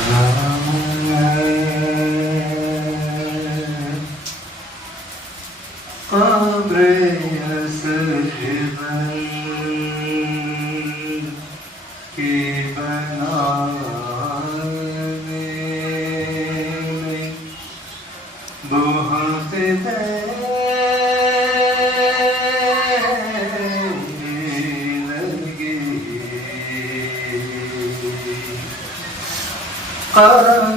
Ram. قبر اصغر کی بنانے میں بہت دیر لگی قبر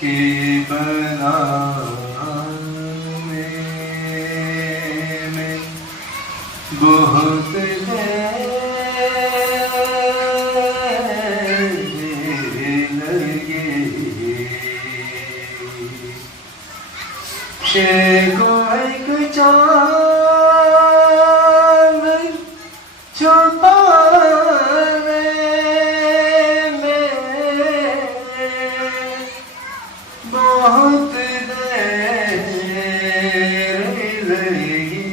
کی بنانے میں بہت دیر لگی کو ایک چاند چھپانے میں بہت دیر لگی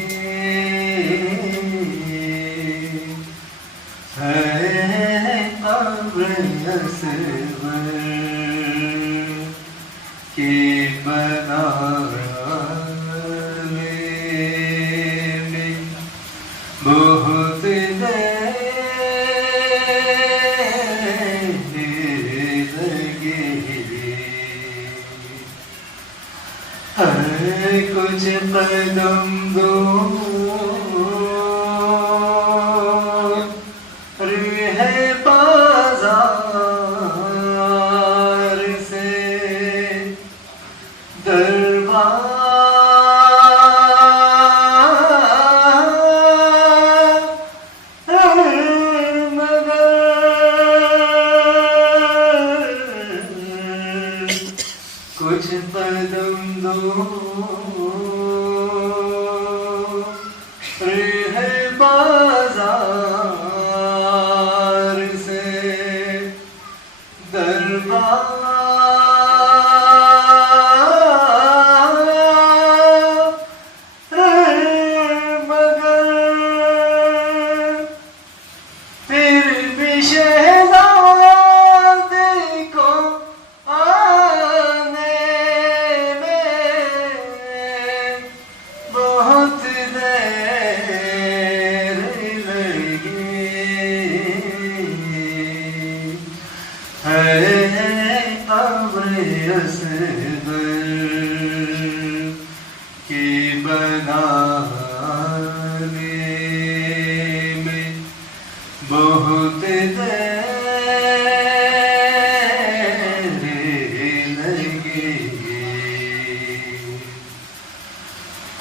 ہے قبر اصغر کی بنانے میں بہت دیر لگی ہے کچھ قدم دور ہے بازار سے دربار مگر کچھ قدم دور ہے بازار سے دربار مگر پھر بھی شہزادے کو آنے میں بہت دیر لگی ہے قبر اصغر کی بنانے میں بہت دیر لگی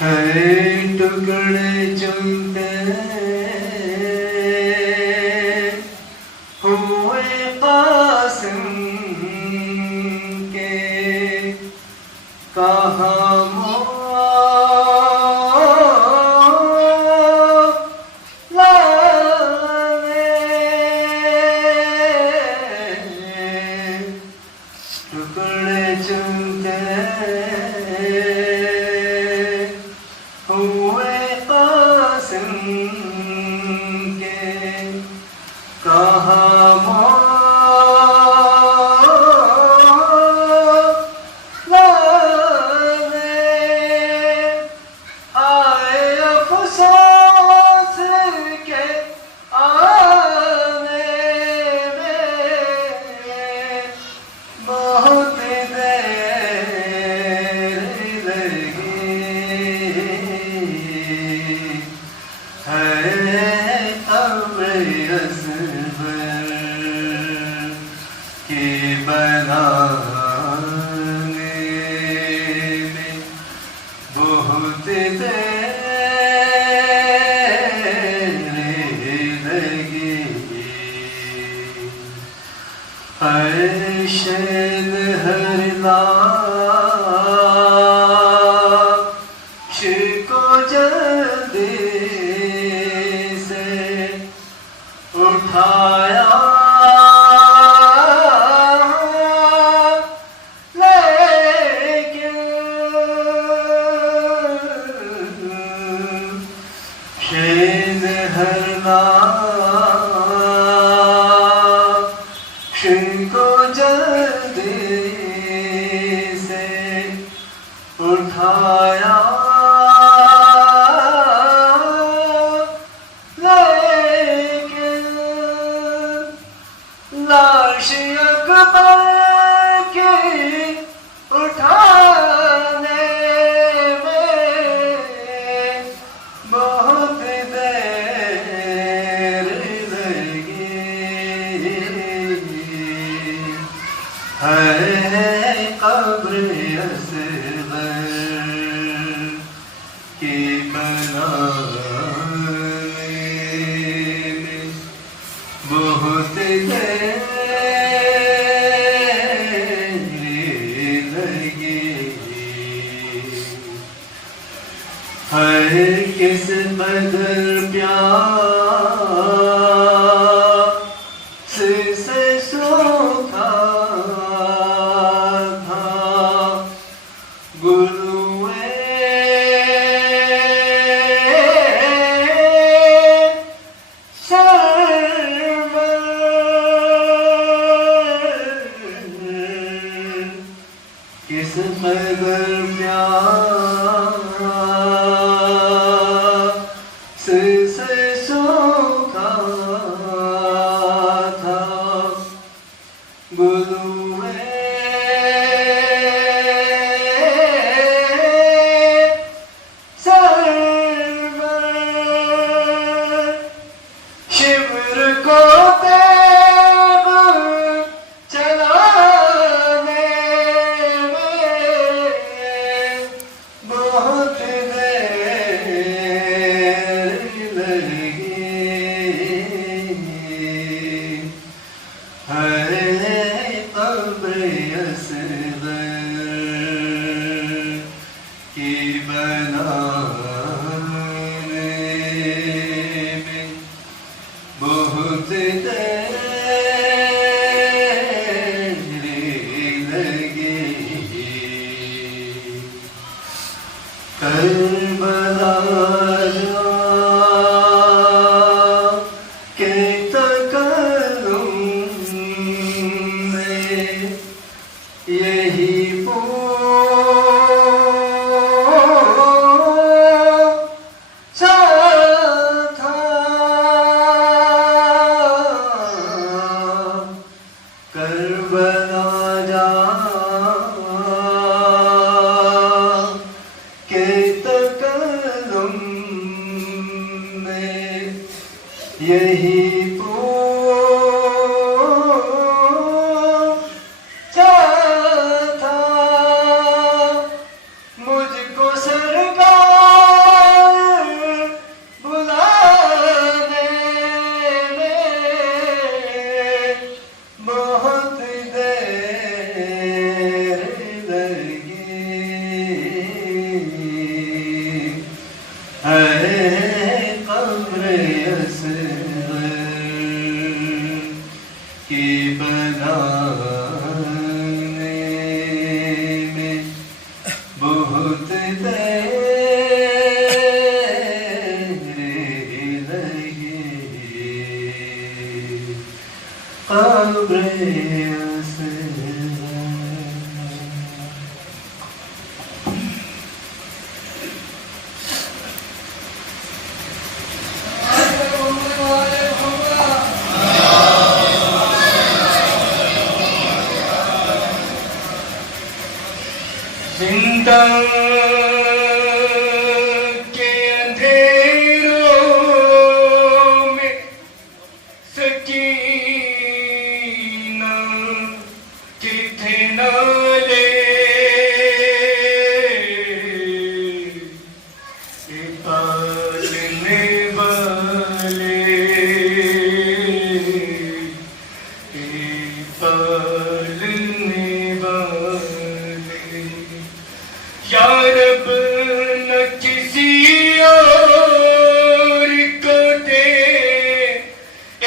ہے ٹکڑے چنتے ہوئے قاسم کے کہاں ٹکڑے چنتے ہوئے قاسم کے کہاں کی بنانے میں بہت دیر لگی شہد ہر لاش کو جلدی سے اٹھایا ہر لاش کو جلدی اٹھایا لیکن لاش اکبر کی اٹھانے میں بہت دیر لگی ہے قبر اصغر کی بنانے میں بہت دیر لگی ہے کس قدر پیار سے سوکھا تھا گلوئے سرور کس قدر پیار سے سوکھا تھا گلوئے سرور شبر کو تیغ چلانے میں بہت دیر لگی ہے قبر اصغر کی بنانے میں بہت دیر لگی کربلا کے تکلم میں یہی پوچھا تھا کربلا جا کے تکلم میں یہی پوچھا تھا مجھ کو سرکار بلانے میں بہت دیر لگی ہے قبر اصغر کی بنانے میں بہت دیر لگی قبر اصغر زندہ کے اندھیروں میں سکینہ کے تھے نالے پالنے والے پالنے والے یا رب نہ کسی اور کو دے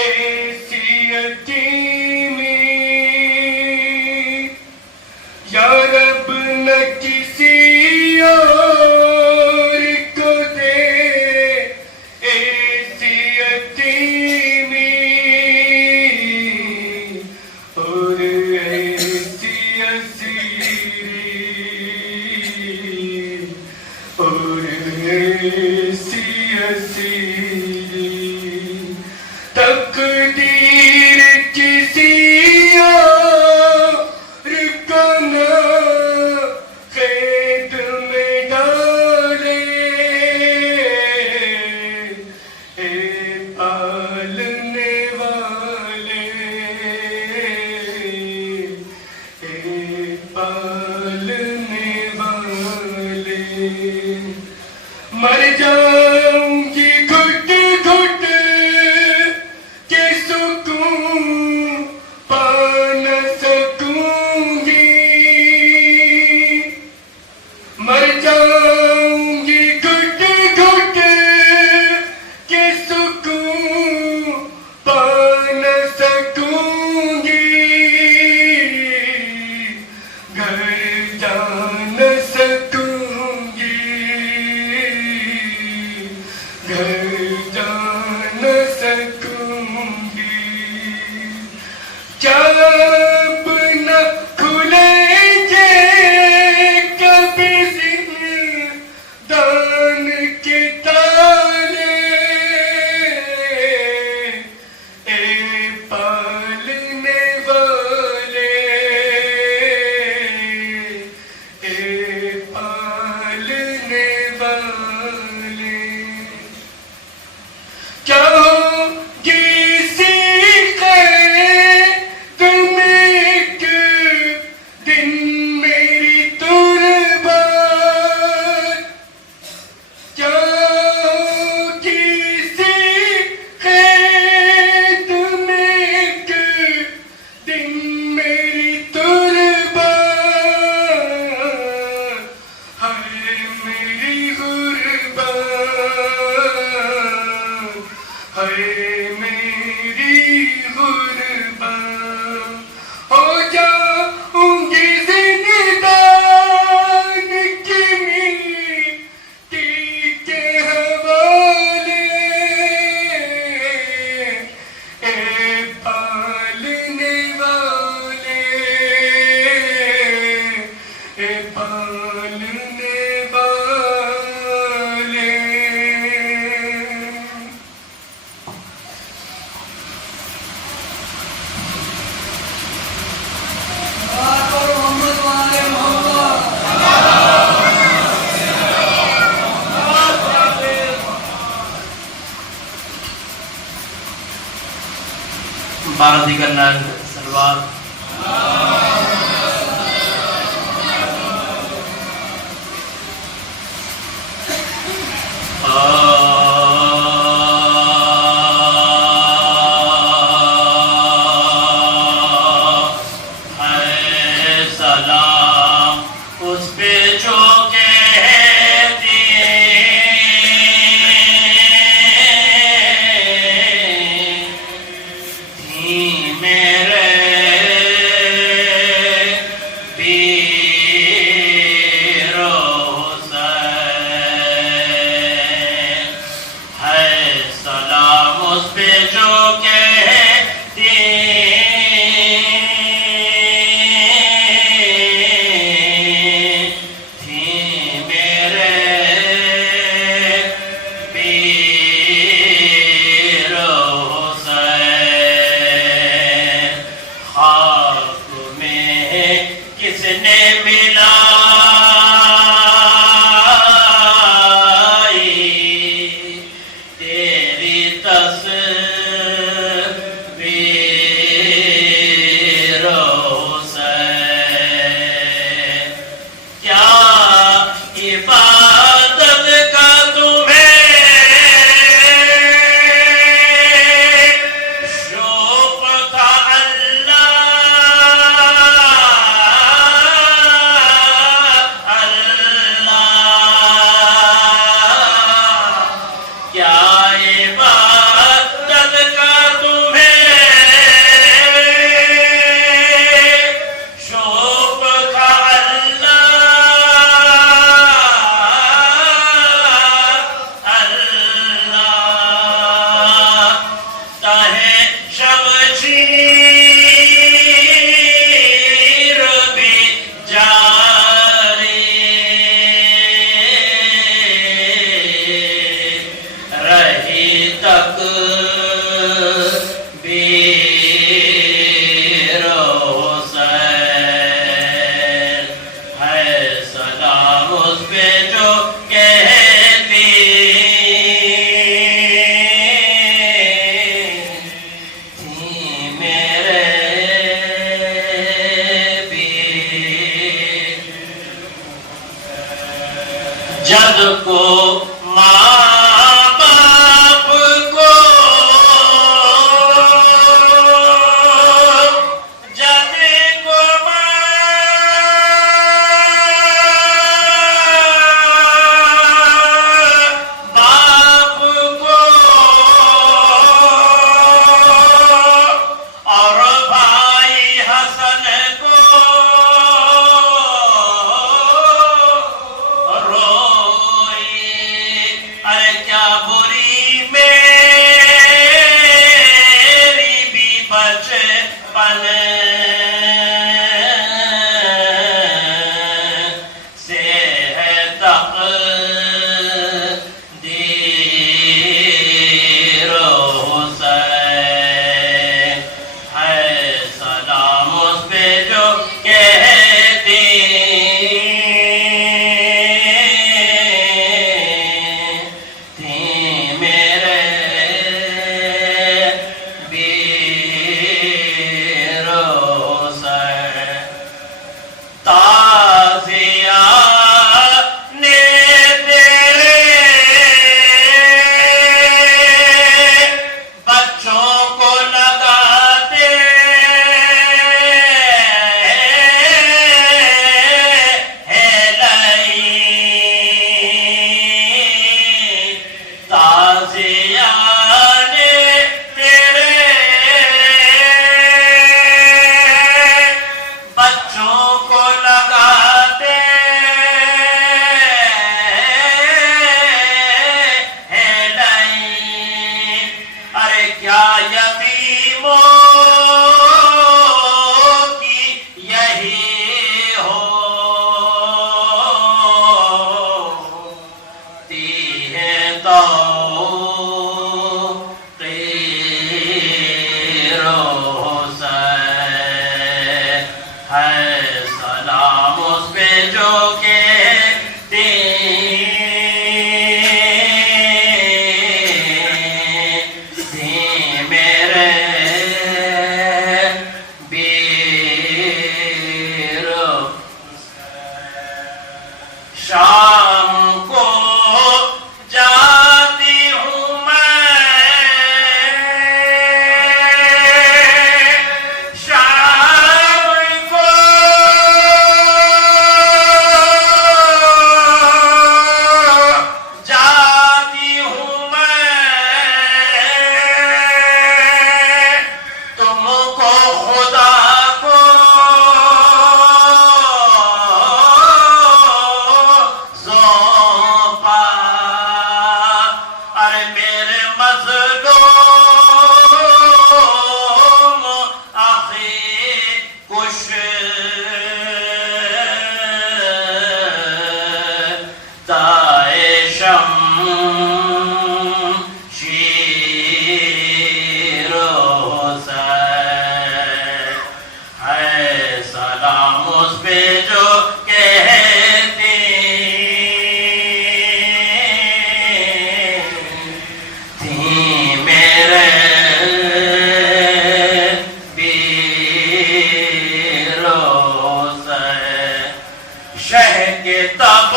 ایسی یتیمی یا رب نہ کسی اور کو دے ایسی یتیمی اور ایسی اسیری پالنے والے مر جاؤں گی گھٹ گھٹ کے سکون پا نہ سکوں گی مر جاؤں گی گھٹ گھٹ کے سکون پا نہ سکوں گی گھر جا نہ سکوں گی گھر جا نہ سکوں گی جب نہ کھلیں گے کبھی زندان کے تالے اے پالنے والے اے پالنے والے کیا ہوگی سیکھے تم ایک دن میری تربت کیا ہوگی سیکھے تم ایک دن میری تربت ہائے میری غربت ہائے میری غربت ہو جاؤں گی زندان کی مٹی کے حوالے اے پالنے والے اے پالنے والے بارہ کرنا سلوار ہے سلام اس پہ جو کہتی تھی میرے پیر حسین ہے سلام اس پہ جو کہتی تھی میرے پیر حسین خاک میں کس نے ملائی تیری تصویر حسین کیا عبادت کا تمہیں شوق تھا اللہ جد کو ماں باپ کو جد کو باپ کو اور بھائی حسن کو روئی ارے کیا بری میری بھی بچپن سے ہے تقدیر حسین ہے سلام اس پہ جو کہتی تھی میرے ویر حسین تازیہ نے تیرے بچوں کو لگاتے ہیں لئی تازیہ نے تیرے بچوں کو لگاتے ہیں لئی ارے کیا یتیموں کی یہی ہوتی ہے توقیر حسین ہے سلام اس پہ جو کہتی تھی میرے ویر شام کو جاتی ہوں میں شام کو جاتی ہوں میں تم کو خدا کو سونپا ارے میرے مظلوم آخی کش تائے شمشیر حسین ہے سلام اس پہ جو کہتی تھی میرے ویر حسین شہ کے تب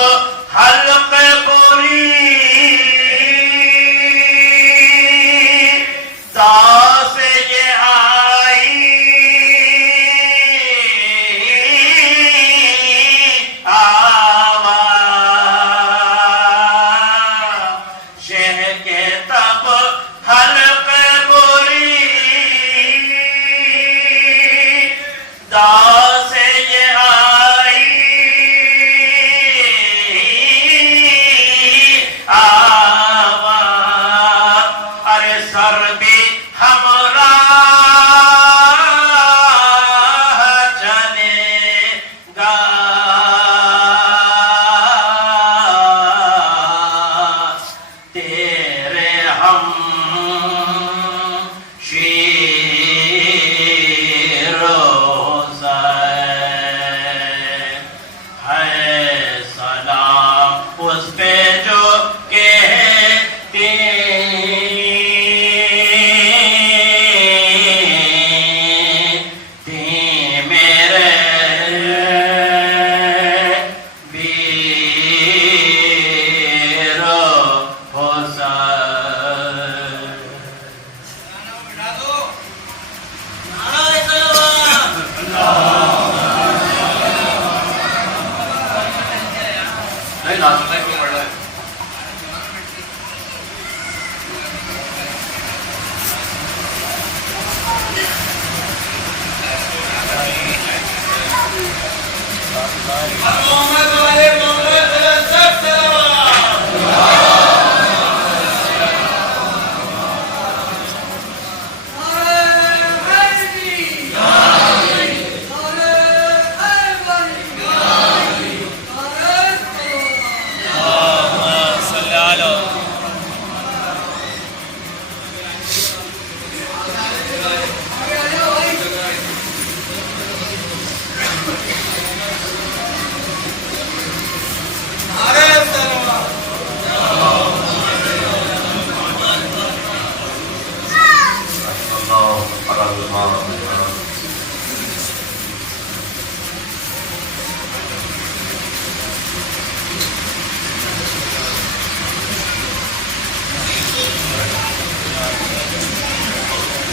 حلق بری دا سے یہ آئی آواز شہ کے تب حلق بری دا سے یہ آئی آواز ارے سر بھی ناچنا کیوں پڑ رہا ہے؟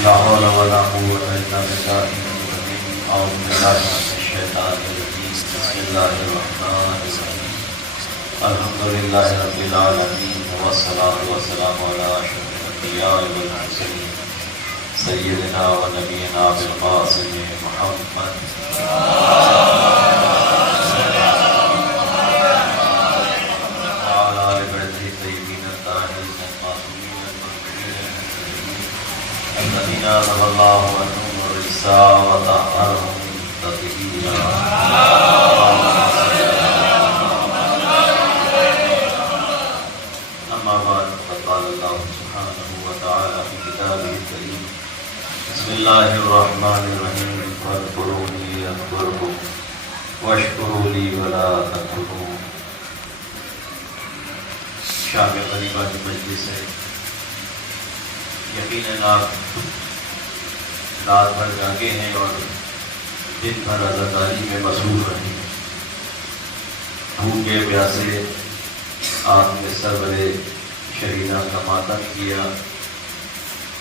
لا حول ولا قوة إلا بالله أعوذ بالله من الشيطان الرجيم بسم الله الرحمن الرحيم الحمد لله رب العالمين والصلاة والسلام على أشرف الأنبياء والمرسلين سيدنا ونبينا بالقاسم محمد وعلى آل بيته الطيبين الطاهرين المعصومين المقبولين الذين أنعم الله عنهم الرسالة وطهرهم تطهيرا. أما بعد فقال الله سبحانه وتعالى في كتابه الكريم بسم الله الرحمن الرحيم فاذكروني أذكركم واشكروا لي ولا تكفرون. شام غریبہ کی مجلس ہے. یقیناً آپ رات بھر جاگے ہیں اور دن بھر عزاداری میں مصروف رہے. بھوکے پیاسے آپ نے سرور شہیدان کا ماتم کیا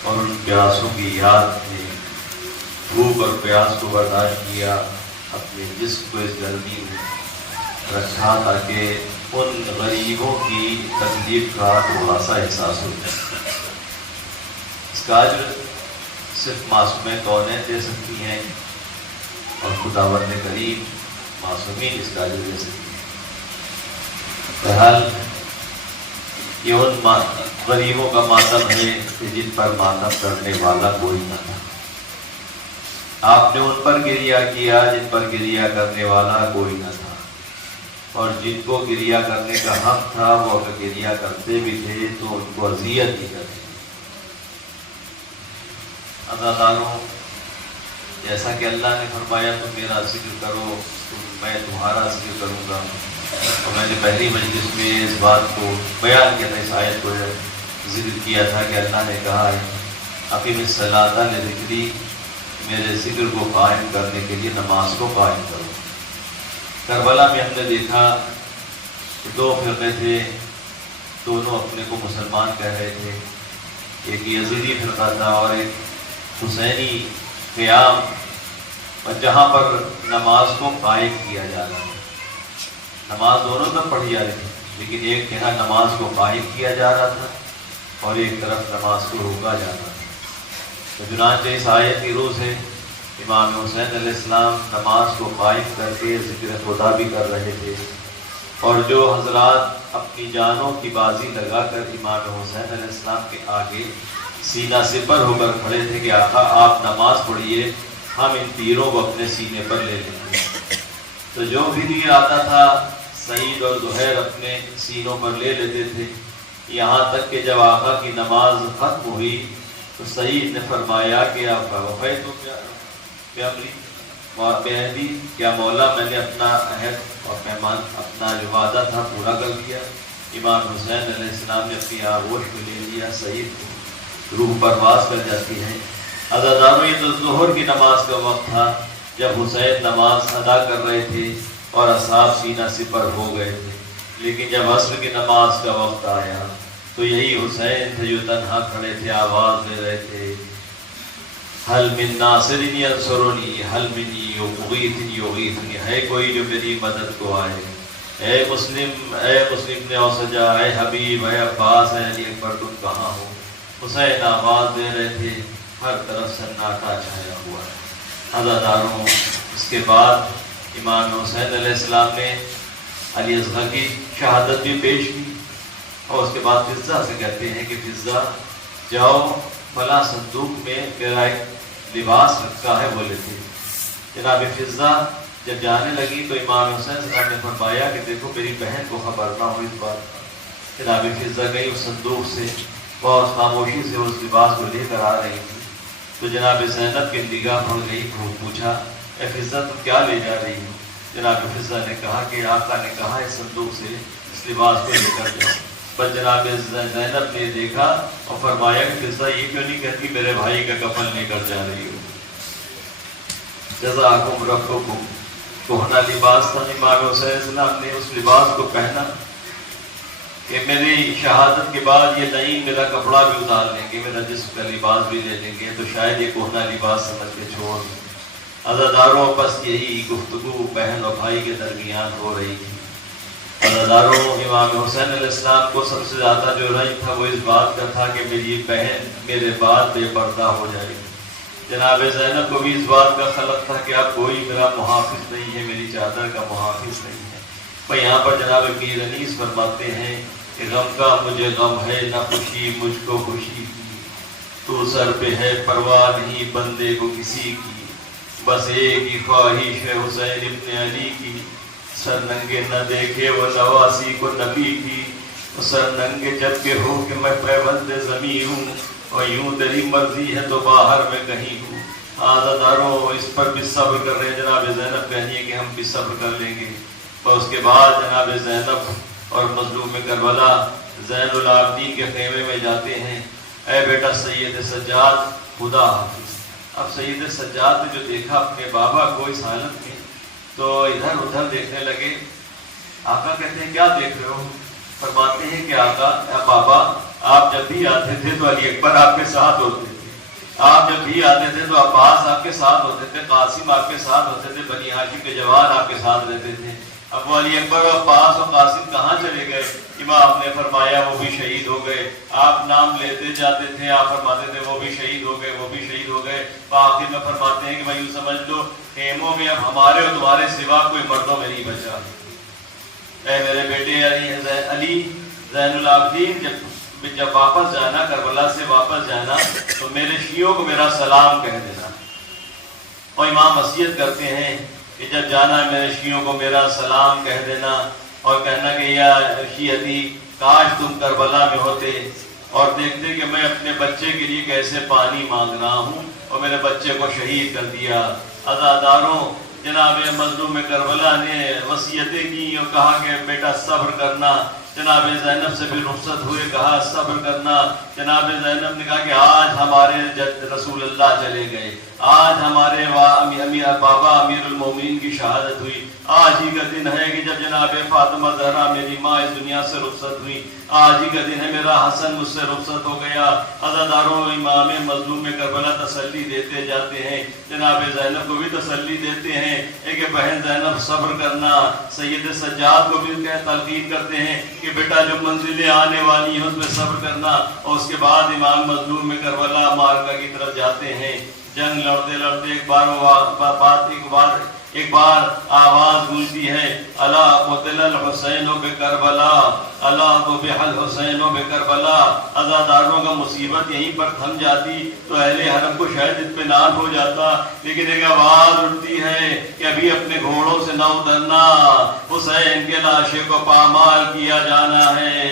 اور ان پیاسوں کی یاد میں بھوک اور پیاس کو برداشت کیا. اپنے جسم کو اس گرمی میں رکھا تاکہ ان غریبوں کی تکلیف کا خلاصہ احساس ہو جائے. اس کا اجر صرف معصومین کونین دے سکتی ہیں اور خداوند کریم معصومین اس کا اجر دے سکتی ہیں. بہرحال یہ ان غریبوں کا ماتم ہے کہ جن پر ماتم کرنے والا کوئی نہ تھا. آپ نے ان پر گریہ کیا جن پر گریہ کرنے والا کوئی نہ تھا، اور جن کو گریہ کرنے کا حق تھا وہ اگر گریہ کرتے بھی تھے تو ان کو اذیت نہیں کرتے. عزاداروں، جیسا کہ اللہ نے فرمایا تم میرا ذکر کرو میں تمہارا ذکر کروں گا، اور میں نے پہلی مجلس میں اس بات کو بیان کیا تھا، اس آیت کو ذکر کیا تھا کہ اللہ نے کہا ہے اقیم الصلاۃ لذکری، میرے ذکر کو قائم کرنے کے لیے نماز کو قائم کرو. کربلا میں ہم نے دیکھا کہ دو فرقے تھے، دونوں اپنے کو مسلمان کہہ رہے تھے. ایک یزیدی فرقہ تھا اور ایک حسینی قیام، اور جہاں پر نماز کو قائم کیا جا رہا ہے. نماز دونوں طرف پڑھی جا رہی تھی، لیکن ایک جہاں نماز کو قائم کیا جا رہا تھا اور ایک طرف نماز کو روکا جا رہا تھا. تو چنانچہ اس آیت کی روح سے امام حسین علیہ السلام نماز کو قائم کر کے ذکر خدا بھی کر رہے تھے، اور جو حضرات اپنی جانوں کی بازی لگا کر امام حسین علیہ السلام کے آگے سینہ سپر ہو کر کھڑے تھے کہ آقا آپ نماز پڑھیے، ہم ان تیروں کو اپنے سینے پر لے لیں گے. تو جو بھی تیر آتا تھا سعید اور زہیر اپنے سینوں پر لے لیتے تھے، یہاں تک کہ جب آقا کی نماز ختم ہوئی تو سعید نے فرمایا کہ آپ کا وفے تو کیا مولا میں نے اپنا عہد اور پیمان، اپنا جو وعدہ تھا پورا کر لیا. امام حسین علیہ السلام نے اپنی آغوش میں لے لیا. سعید روح پرواز کر جاتی ہے. عزاداروں، یہ تو ظہر کی نماز کا وقت تھا جب حسین نماز ادا کر رہے تھے اور اصحاب سینہ سپر ہو گئے تھے. لیکن جب عصر کی نماز کا وقت آیا تو یہی حسین تھے جو تنہا کھڑے تھے، آواز دے رہے تھے حل من ناصر ینصرنی حل من مغیث یغیثنی، ہے کوئی جو میری مدد کو آئے، اے مسلم نے اوسجا، اے حبیب، اے عباس، اے علی اکبر، تم کہاں ہو؟ حسین آواز دے رہے تھے، ہر طرف سناٹا چھایا ہوا ہے۔ عزاداروں، اس کے بعد امام حسین علیہ السلام نے علی اصغر کی شہادت بھی پیش کی، اور اس کے بعد فضہ سے کہتے ہیں کہ فضہ جاؤ فلاں صندوق میں میرا ایک لباس رکھا ہے وہ لیتے۔ جناب فضہ جب جانے لگی تو امام حسین صاحب نے فرمایا کہ دیکھو میری بہن کو خبر نہ ہو اس بات کا۔ جناب فضہ گئی اس صندوق سے، بہت خاموشی سے اس لباس کو لے کر آ رہی تھی، تو جناب زینب کی نگاہ پڑ گئی، پوچھا اے فضہ تم کیا لے جا رہی ہو؟ جناب فضہ نے کہا کہ آقا نے کہا اس صندوق سے اس لباس کو لے کر جاؤ۔ پر جناب زینب نے دیکھا اور فرمایا کہ فضہ یہ کیوں نہیں کہتی میرے بھائی کا کفن لے کر جا رہی ہو؟ جزاکم ربکم، کہنا لباس تھا۔ امام حسین السلام نے اس لباس کو پہنا کہ میری شہادت کے بعد یہ نہیں میرا کپڑا بھی اتار لیں گے، میرا جسم کا لباس بھی لے لیں گے، تو شاید یہ کہنا لباس سمجھ کے چھوڑ دیں۔ عزاداروں، بس یہی گفتگو بہن اور بھائی کے درمیان ہو رہی تھی۔ عزاداروں، امام حسین علیہ السلام کو سب سے زیادہ جو رنج تھا وہ اس بات کا تھا کہ میری بہن میرے بعد بے پردہ ہو جائے گی۔ جناب زینب کو بھی اس بات کا خلق تھا کہ اب کوئی میرا محافظ نہیں ہے، میری چادر کا محافظ نہیں ہے۔ اور یہاں پر جناب میر انیس فرماتے ہیں کہ غم کا مجھے غم ہے نہ خوشی مجھ کو خوشی کی، تو سر پہ ہے پرواہ نہیں بندے کو کسی کی، بس ایک ہی خواہش ہے حسین ابن علی کی، سر ننگے نہ دیکھے وہ نواسی کو نبی کی، سر ننگے جب کے ہو کہ میں پیوند زمیں ہوں، اور یوں تیری مرضی ہے تو باہر میں کہیں ہوں۔ عزاداروں، اس پر بھی صبر کر رہے ہیں۔ جناب زینب کہنی ہے کہ ہم بھی صبر کر لیں گے۔ اور اس کے بعد جناب زینب اور مظلوم کربلا زین العابدین کے خیمے میں جاتے ہیں۔ اے بیٹا سید سجاد خدا حافظ۔ اب سید سجاد نے جو دیکھا اپنے بابا کو اس حالت میں تو ادھر ادھر دیکھنے لگے۔ آقا کہتے ہیں کیا دیکھ رہے ہو؟ فرماتے ہیں کہ آقا بابا آپ جب بھی آتے تھے تو علی اکبر آپ کے ساتھ ہوتے تھے، آپ جب بھی آتے تھے تو عباس آپ کے ساتھ ہوتے تھے، قاسم آپ کے ساتھ ہوتے تھے، بنی ہاشم کے جوان آپ کے ساتھ رہتے تھے۔ اب وہ علی اکبر اور عباس اور قاسم کہاں چلے گئے؟ امام نے فرمایا وہ بھی شہید ہو گئے۔ آپ نام لیتے جاتے تھے، آپ فرماتے تھے وہ بھی شہید ہو گئے، وہ بھی شہید ہو گئے۔ آخر میں فرماتے ہیں کہ میں یوں سمجھ لو خیموں میں اب ہمارے اور تمہارے سوا کوئی مردوں میں نہیں بچا۔ اے میرے بیٹے علی زین العابدین، جب واپس جانا کربلا سے واپس جانا تو میرے شیعوں کو میرا سلام کہہ دینا۔ اور امام وصیت کرتے ہیں کہ جب جانا میرے شیعوں کو میرا سلام کہہ دینا، اور کہنا کہ یا شیعتی کاش تم کربلا میں ہوتے اور دیکھتے کہ میں اپنے بچے کے لیے کیسے پانی مانگ رہا ہوں اور میرے بچے کو شہید کر دیا۔ عزاداروں، جناب مظلوم کربلا نے وصیتیں کی اور کہا کہ بیٹا صبر کرنا۔ جناب زینب سے بھی رخصت ہوئے، کہا صبر کرنا۔ جناب زینب نے کہا کہ آج ہمارے رسول اللہ چلے گئے، آج ہمارے بابا امیر المومنین کی شہادت ہوئی، آج ہی کا دن ہے کہ جب جناب فاطمہ زہرا میری ماں اس دنیا سے رخصت ہوئی، آج ہی کا دن ہے میرا حسن مجھ سے رخصت ہو گیا۔ عزاداروں، امام مظلوم کربلا تسلی دیتے جاتے ہیں، جناب زینب کو بھی تسلی دیتے ہیں کہ بہن زینب صبر کرنا۔ سید سجاد کو بھی تلقین کرتے ہیں کہ بیٹا جو منزلیں آنے والی ہیں اس میں صبر کرنا۔ اور اس کے بعد امام مظلوم کربلا مارکا کی طرف جاتے ہیں۔ جنگ لڑتے لڑتے ایک بار آواز گونجتی ہے، الا قتل الحسین بکربلا، الا ذبح الحسین بکربلا۔ عزاداروں کا مصیبت یہیں پر تھم جاتی تو اہل حرم کو شاید اطمینان ہو جاتا، لیکن ایک آواز اٹھتی ہے کہ ابھی اپنے گھوڑوں سے نہ اترنا، حسین کے لاشے کو پامال کیا جانا ہے۔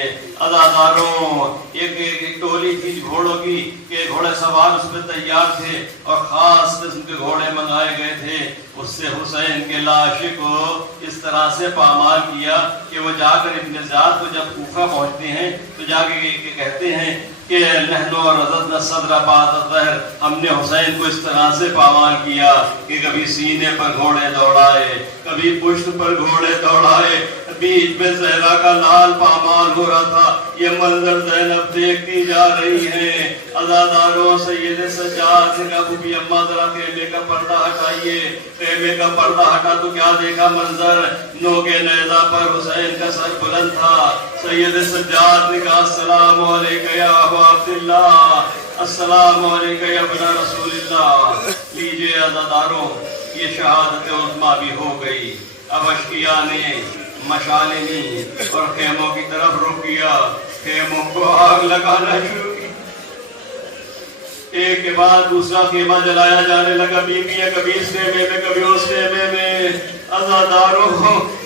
عزاداروں، ایک ٹولی تھی گھوڑوں کی کہ گھوڑے سوار اس میں تیار تھے اور خاص قسم کے گھوڑے منگائے گئے تھے۔ اس سے حسین کے لاشے کو اس طرح سے پامال کیا کہ وہ جا کر ابن زیاد کو جب کوفہ پہنچتے ہیں تو جا کے کہتے ہیں کہ نحنو رضدنا الصدر بعد الظہر، ہم نے حسین کو اس طرح سے پامال کیا کہ کبھی سینے پر گھوڑے دوڑائے، کبھی پشت پر گھوڑے دوڑائے، بیچ میں زہرا کا لال پامال ہو رہا تھا۔ یہ منظر زینب دیکھتی جا رہی ہیں۔ عزاداروں سید سجاد نے کہا بھوپی اماں ذرا خیمے کا پردہ ہٹائیے۔ خیمے کا پردہ ہٹا تو کیا دیکھا منظر، نوکے نیزہ پر حسین کا سر بلند تھا۔ سید سجاد نے کہا السلام علیکہ یا ابا عبداللہ، السلام علیکہ یا ابن رسول اللہ۔ لیجئے عزاداروں، یہ شہادت عظمیٰ بھی ہو گئی۔ اب اشقیاء نے مشالیں لی اور خیموں کی طرف رخ کیا، خیموں کو آگ لگانا شروع کی۔ ایک کے بعد دوسرا خیمہ جلایا جانے لگا، بیویاں کبھی اس خیمے میں کبھی اس خیمے میں۔ عزاداروں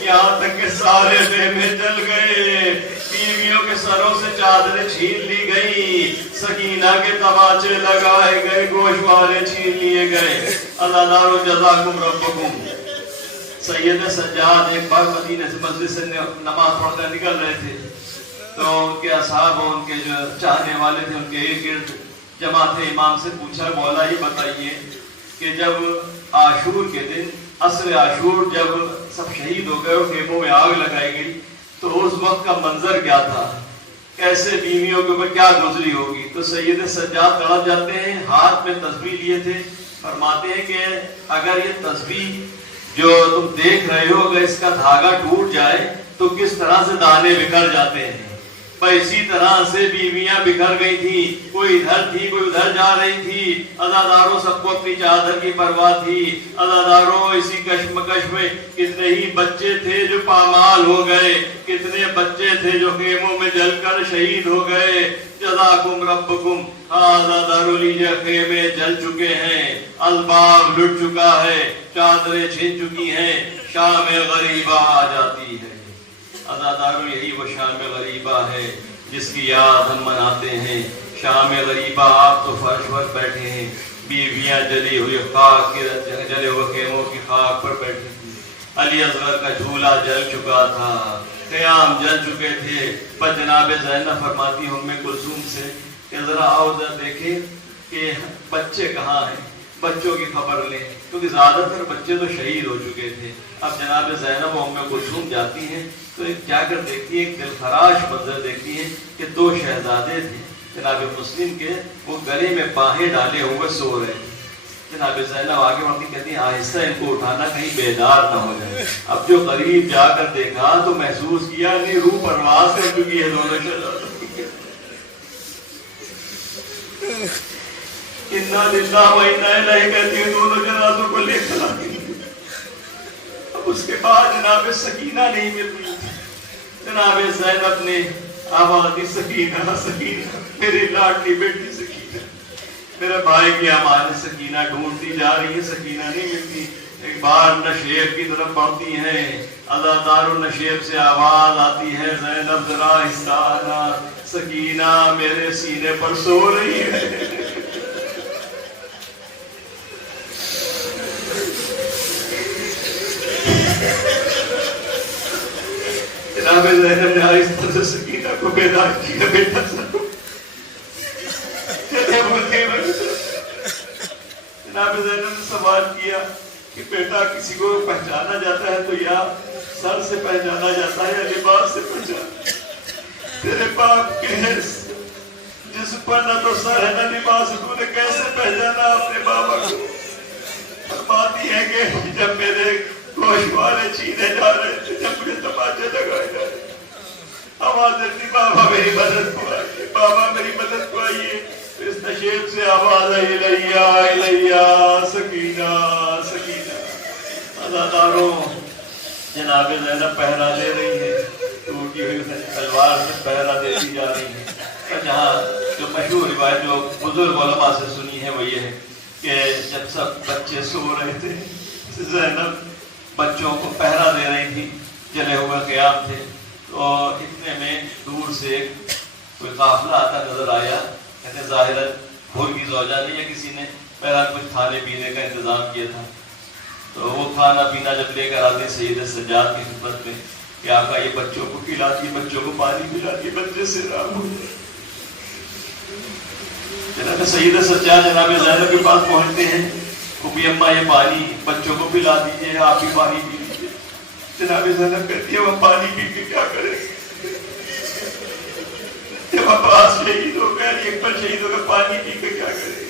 یہاں تک کہ سارے خیمے جل گئے، بیویوں کے سروں سے چادریں چھین لی گئی، سکینہ کے تماچے لگائے گئے، گوشوارے چھین لیے گئے۔ عزاداروں جزاکم ربکم۔ سید سجاد ایک بار مدینہ سے مسجد سے نماز پڑھ کر نکل رہے تھے تو ان کے اصحاب اور ان کے جو چاہنے والے تھے ان کے ایک گرد جمع تھے۔ امام سے پوچھا مولا یہ بتائیے کہ جب عاشور کے دن عصر عاشور جب سب شہید ہو گئے اور خیموں میں آگ لگائی گئی تو اس وقت کا منظر کیا تھا، کیسے بیویوں کے اوپر کیا گزری ہوگی؟ تو سید سجاد تڑپ جاتے ہیں، ہاتھ میں تسبیح لیے تھے، فرماتے ہیں کہ اگر یہ تسبیح جو تم دیکھ رہے ہو اگر اس کا دھاگا ٹوٹ جائے تو کس طرح سے دانے بکھر جاتے ہیں، پر اسی طرح سے بیویاں بکھر گئی تھی، کوئی ادھر تھی کوئی ادھر جا رہی تھی۔ عزاداروں سب کو اپنی چادر کی پرواہ تھی۔ عزاداروں اسی کشمکش میں کتنے ہی بچے تھے جو پامال ہو گئے، کتنے بچے تھے جو خیموں میں جل کر شہید ہو گئے۔ جزاکم ربکم۔ عزاداروں لیجیے خیمے جل چکے ہیں، الباب لٹ چکا ہے، چادریں چھن چکی ہیں، شام غریبہ آ جاتی ہے۔ عزاداروں یہی وہ شام غریبہ ہے جس کی یاد ہم مناتے ہیں۔ شام غریبہ آپ تو فرش پر بیٹھے ہیں، بیویاں جلی ہوئی خاک کے جلے ہوئے خیموں کی خاک پر بیٹھی تھی۔ علی اصغر کا جھولا جل چکا تھا، قیام جل چکے تھے۔ پر جناب زینب فرماتی ام کلثوم سے کہ ذرا آؤ ذرا دیکھیں کہ بچے کہاں ہیں، بچوں کی خبر لیں، کیونکہ زیادہ تر بچے تو شہید ہو چکے تھے۔ اب جناب زینب و ام کلثوم جاتی ہیں تو جا کر دیکھتی ہے، ایک دلخراش منظر دیکھتی ہے کہ دو شہزادے تھے جناب مسلم کے، وہ گلے میں باہیں ڈالے ہوئے سو رہے تھے۔ جناب زینب آگے بڑھتی کہتی ہیں آہستہ ان کو اٹھانا کہیں بیدار نہ ہو جائے۔ اب جو قریب جا کر دیکھا تو محسوس کیا کہ روح پرواز کر چکی ہے دونوں شہزادوں۔ انا للہ و انا الیہ کہتی ہیں دونوں جنازوں کو لے کر آتی ہیں۔ اب اس کے بعد جناب سکینہ نہیں مل رہی، جناب زینب نے آواز دی سکینہ سکینہ، میری لاڈلی بیٹی سکینہ، میرے بھائی کی آواز سکینہ ڈھونڈتی جا رہی ہے، سکینہ نہیں ملتی۔ ایک بار نشیب کی طرف بڑھتی ہیں، عزاداروں نشیب سے آواز آتی ہے زینب ذرا آہستہ آنا، سکینہ میرے سینے پر سو رہی ہے۔ جناب زینب نے آہستہ سے سکینہ کو بیدار کیا، بیٹا سنو۔ جناب زینب نے سوال کیا کہ بیٹا کسی کو پہچانا جاتا ہے تو یا سر سے پہچانا جاتا ہے یا لباس سے پہچانا؟ تیرے باپ کے ہیں جس پر نہ تو سر ہے نہ لباس، تو نے کیسے پہچانا اپنے بابا کو؟ فرماتی ہے کہ جب میرے گوشوارے چھینے جا رہے تھے، جب مجھے تماچے لگائے جا رہے تھے، آواز دیتی بابا میری مدد کو آئیے، بابا میری مدد کو آئیے۔ اس نشیب سے آواز آئی الیہ الیہ سکینہ سکینہ۔ عزاداروں جناب زینب پہرا دے رہی ہے، ٹوٹی ہوئی تلوار سے پہرا دیتی جا رہی ہے۔ جہاں جو مشہور روایت جو بزرگ علماء سے سنی ہے وہ یہ ہے کہ جب سب بچے سو رہے تھے زینب بچوں کو پہرا دے رہی تھی، جلے ہوئے قیام تھے، تو اتنے میں دور سے کوئی قافلہ آتا نظر آیا، کہتے ظاہراً بھور کی زوجہ نے یا کسی نے بہرحال کچھ کھانے پینے کا انتظام کیا تھا، تو وہ کھانا پینا جب لے کر آتے سید سجاد کی خدمت میں کہ آقا یہ بچوں کو کھلاتی، بچوں کو پانی پلاتی، بچے سے رام ہو جائے۔ جناب سید سجاد جناب زینب کے پاس پہنچتے ہیں. پھوپھی اماں یہ پانی بچوں کو پلا دیجیے, آپ بھی پانی پی لیجیے. جناب زینب کہتی ہے وہ پانی پی کے کیا کریں گے؟ جب عباس شہید ہو گیا, اکبر شہید ہو گیا, پانی پی کے کیا کریں گے؟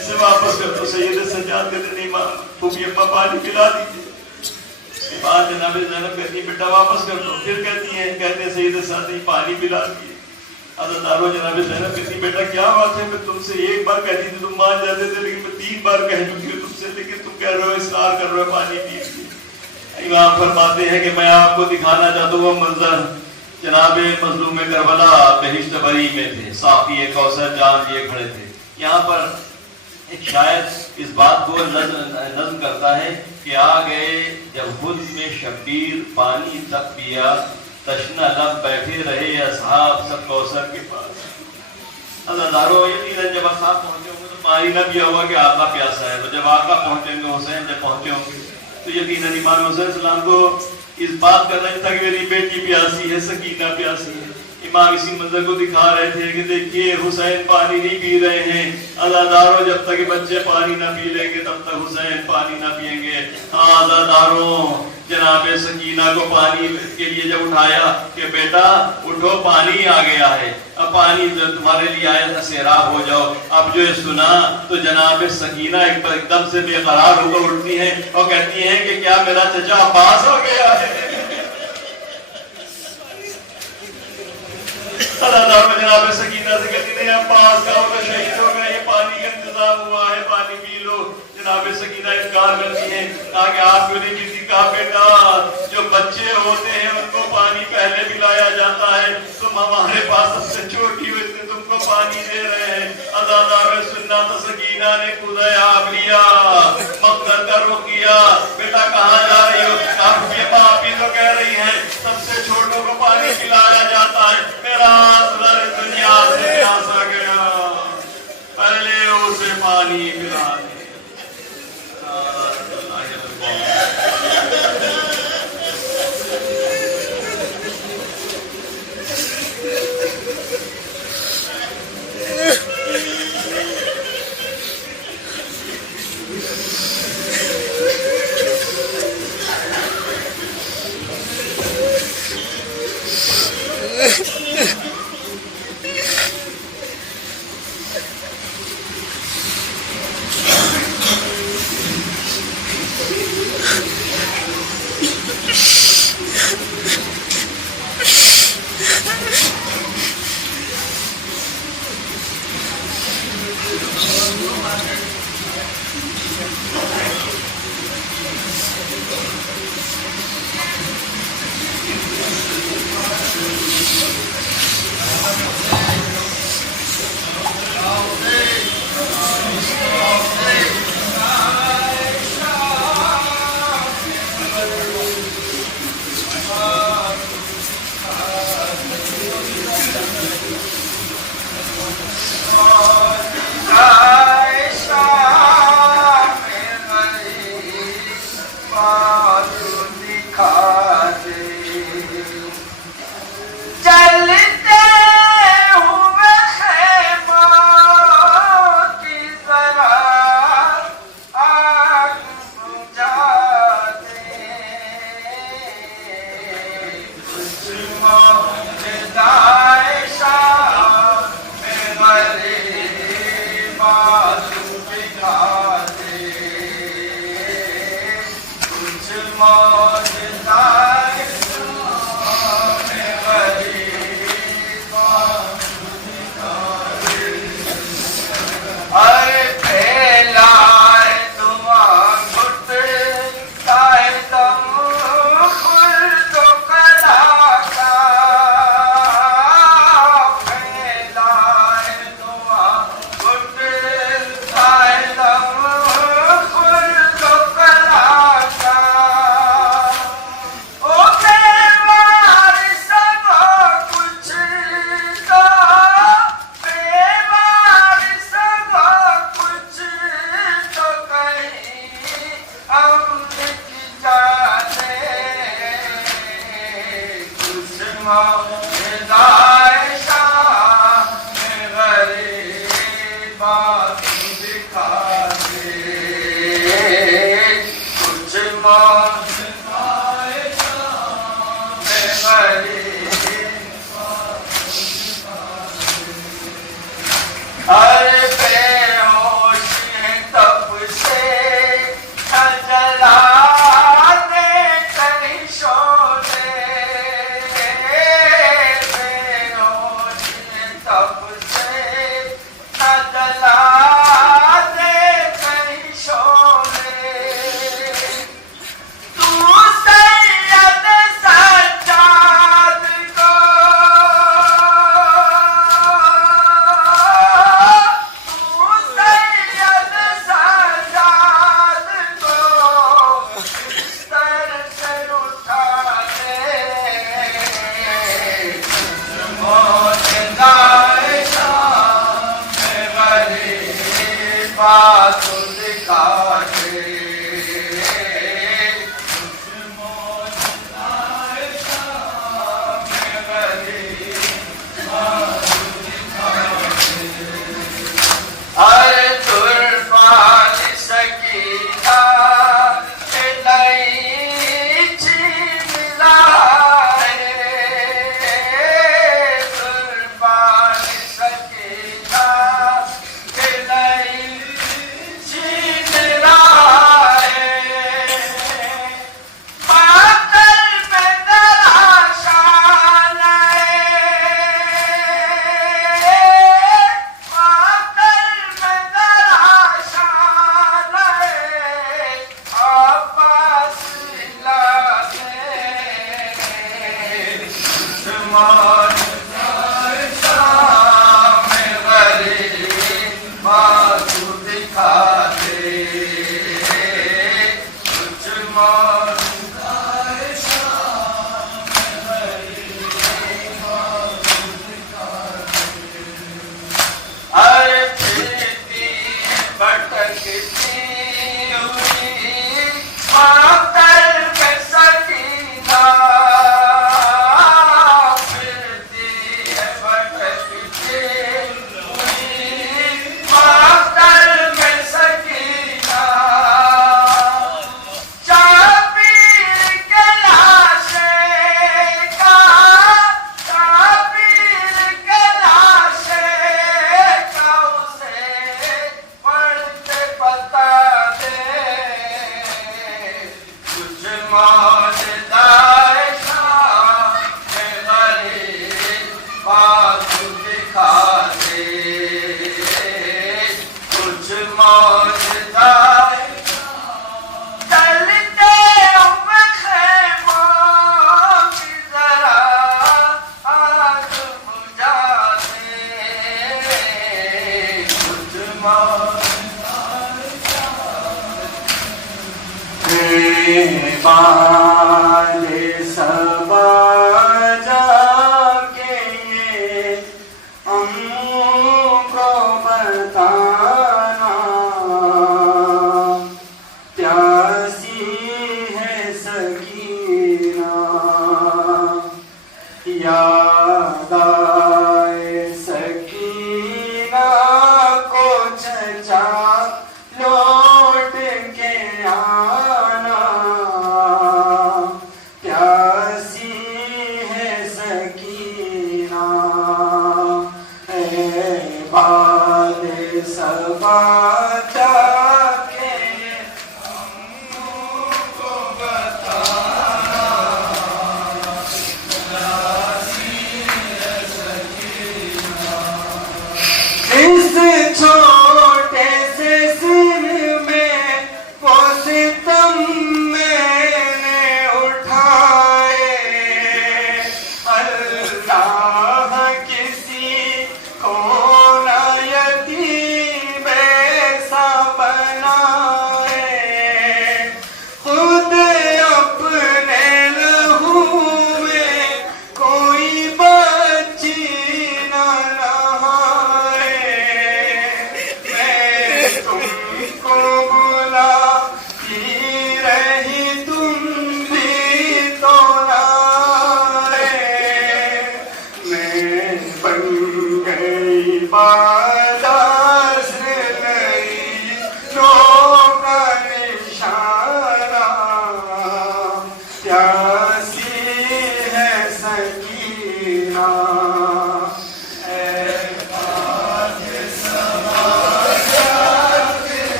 اسے واپس کر دو. سید سجاد کہتے نہیں ماں, پھوپھی اماں پانی پلا دیجیے. اس کے بعد جناب زینب کہتی ہے بیٹا واپس کر دو. پھر کہتے ہیں سید سجاد نہیں پانی پلا دیجیے. عزادارو جناب زینب کہتی بیٹا کیا بات ہے, میں تم سے ایک بار کہتی تھی تم مان جاتے تھے, لیکن میں 3 بار کہہ چکی ہوں تم سے, لیکن تم کہہ رہے ہو اصرار کر رہے ہو پانی پیجیے. امام فرماتے ہیں کہ میں آپ کو دکھانا چاہتا ہوں وہ منظر جناب مظلوم کربلا بہشت بری میں تھے, ساقی کوثر جام لیے کھڑے تھے. یہاں پر ایک شاعر اس بات کو نظم کرتا ہے کہ آ گئے جب خود میں شبیر پانی تک پیا, تشنہ لب بیٹھے رہے اصحاب سب کوثر کے پاس. عزادارو یقیناً جب اصحاب پہنچے ہوں گے تو پانی نہ پیا ہوا کہ آقا پیاسا ہے, تو جب آقا پہنچیں گے, حسین جب پہنچے ہوں گے تو یقیناً امام حسین السلام کو اس بات کا رنج تھا کہ میری بیٹی پیاسی ہے, سکینہ پیاسی ہے. امام اسی منظر کو دکھا رہے تھے کہ دیکھیے حسین پانی نہیں پی رہے ہیں. عزادارو جب تک بچے پانی نہ پی لیں گے تب تک حسین پانی نہ پیئیں گے. ہاں عزادارو جناب سکینہ کو پانی کے لیے جب اٹھایا کہ بیٹا اٹھو پانی آ گیا ہے, اب پانی تمہارے لیے آیا تھا, سیراب ہو جاؤ. اب جو سنا تو جناب سکینہ ایک دم سے بے قرار ہو کر اٹھتی ہیں اور کہتی ہیں کہ کیا میرا چچا عباس ہو گیا ہے؟ جناب سکینہ سے کہتی نہیں عباس کا ہوگا, شہید ہو گئے, یہ پانی کا انتظام ہوا ہے, پانی پی لو. جناب سکینہ انکار کرتی ہیں, کہا کہ آپ کیوں نہیں پیتی؟ کہا بیٹا جو بچے ہوتے ہیں ان کو پانی پہلے پلایا جاتا ہے, تم ہمارے پاس سب سے چھوٹی ہو, اس لیے تم کو پانی دے رہے ہیں. عزادار سننا تو سکینہ نے خدا آپ لیا, مقصد کا رخ کیا. بیٹا کہاں جا رہی ہو؟ آپ یہ باپ ہی تو کہہ رہی ہیں سب سے چھوٹوں کو پانی پلایا جاتا ہے. میرا اصغر دنیا سے پیاس آ گیا, پہلے اسے پانی پلا دے. ہدایت ارے بے ہوش ہیں تب سے نہ جلا دے کہیں شعلے بے ہوش ہیں تب سے نہ جلا دے کہیں شعلے تو سید سجاد کو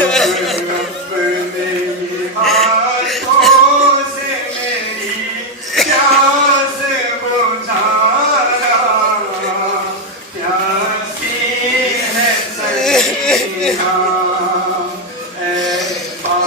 اپنے ہاتھوں سے میری پیاس بجھانا، پیاسی ہے سکینہ اے بال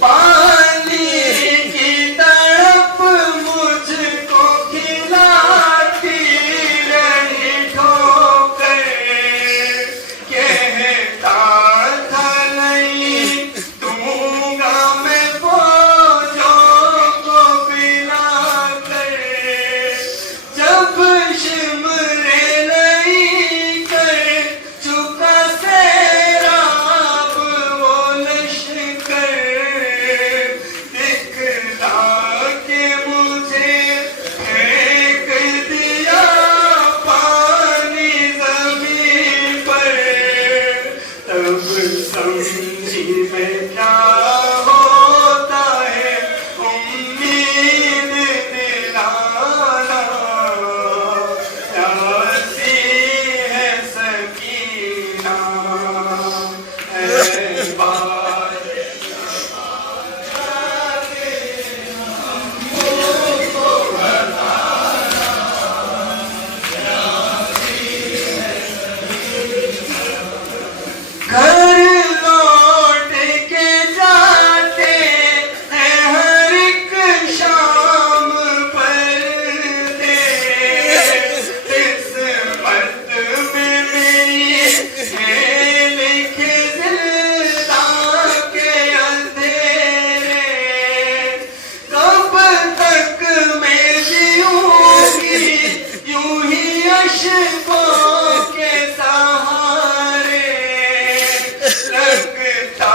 پانی کی طرف مجھ کو کھلاتی رہی ٹھوکر، کہتا تھا نہیں دوں گا میں فوجوں کو بلا کر، جب شمرے نہیں کر چکا سیراب وہ لشکر، دکھلا کے مجھے پھینک دیا پانی زمین پر، تب سمجھی میں کیا ہوتا ہے امید دلانا، پیاسی ہے سکینہ اے بال گھر لوٹ کے جاتے ہیں ہر ایک شام پر دے، قسمت میں میری ہے لکھے زندہ کے اندھیرے، کب تک میں جیوں گی یوں ہی اشکوں کے سہارے، لگتا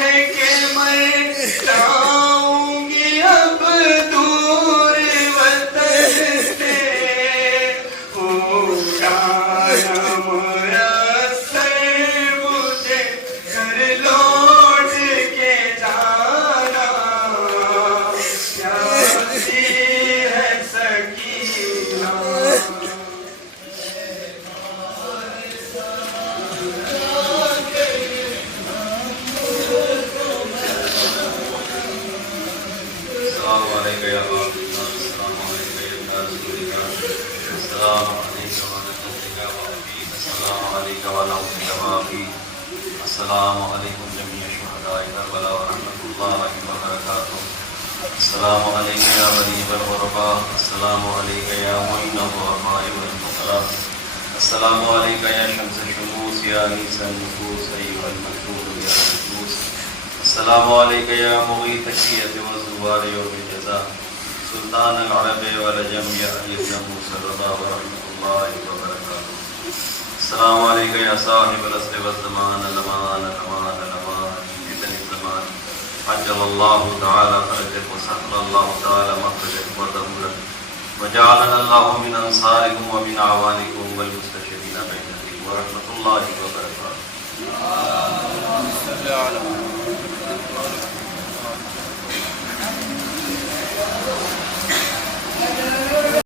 ہے کہ میں جاؤں گی اب دور وطن سے، ہوگا نہ میسر مجھے گھر لوٹ کے جانا، پیاسی ہے سکینہ السلام علیکم یا رسول اللہ، السلام علیکم یا رسول اللہ، السلام علیکم السلام علیکم السلام علیکم جميع شہداء کربلا ورحمۃ اللہ وبرکاتہ، السلام علیکم یا غریب الغرباء، السلام علیکم یا معین الضعفاء والفقراء، السلام علیکم یا شمس الشموس یا انیس النفوس ایھا المکتوب یا القدوس، السلام علیکم یا مغیث الشیعۃ والزوار یوم الجزاء، سلطان العرب والعجم یا علی بن موسی الرضا ورحمۃ اللہ وبرکاتہ، السلام علیکم یا صاحب العصر والزمان، الامان الامان الامان فتن الزمان، عجل اللہ تعالی فرجک وسهل اللہ تعالی مخرجک ودبرک، وجعلنا اللہ من انصارکم ومن اعوانکم والمستشهدین بینکم ورحمۃ اللہ وبرکاتہ۔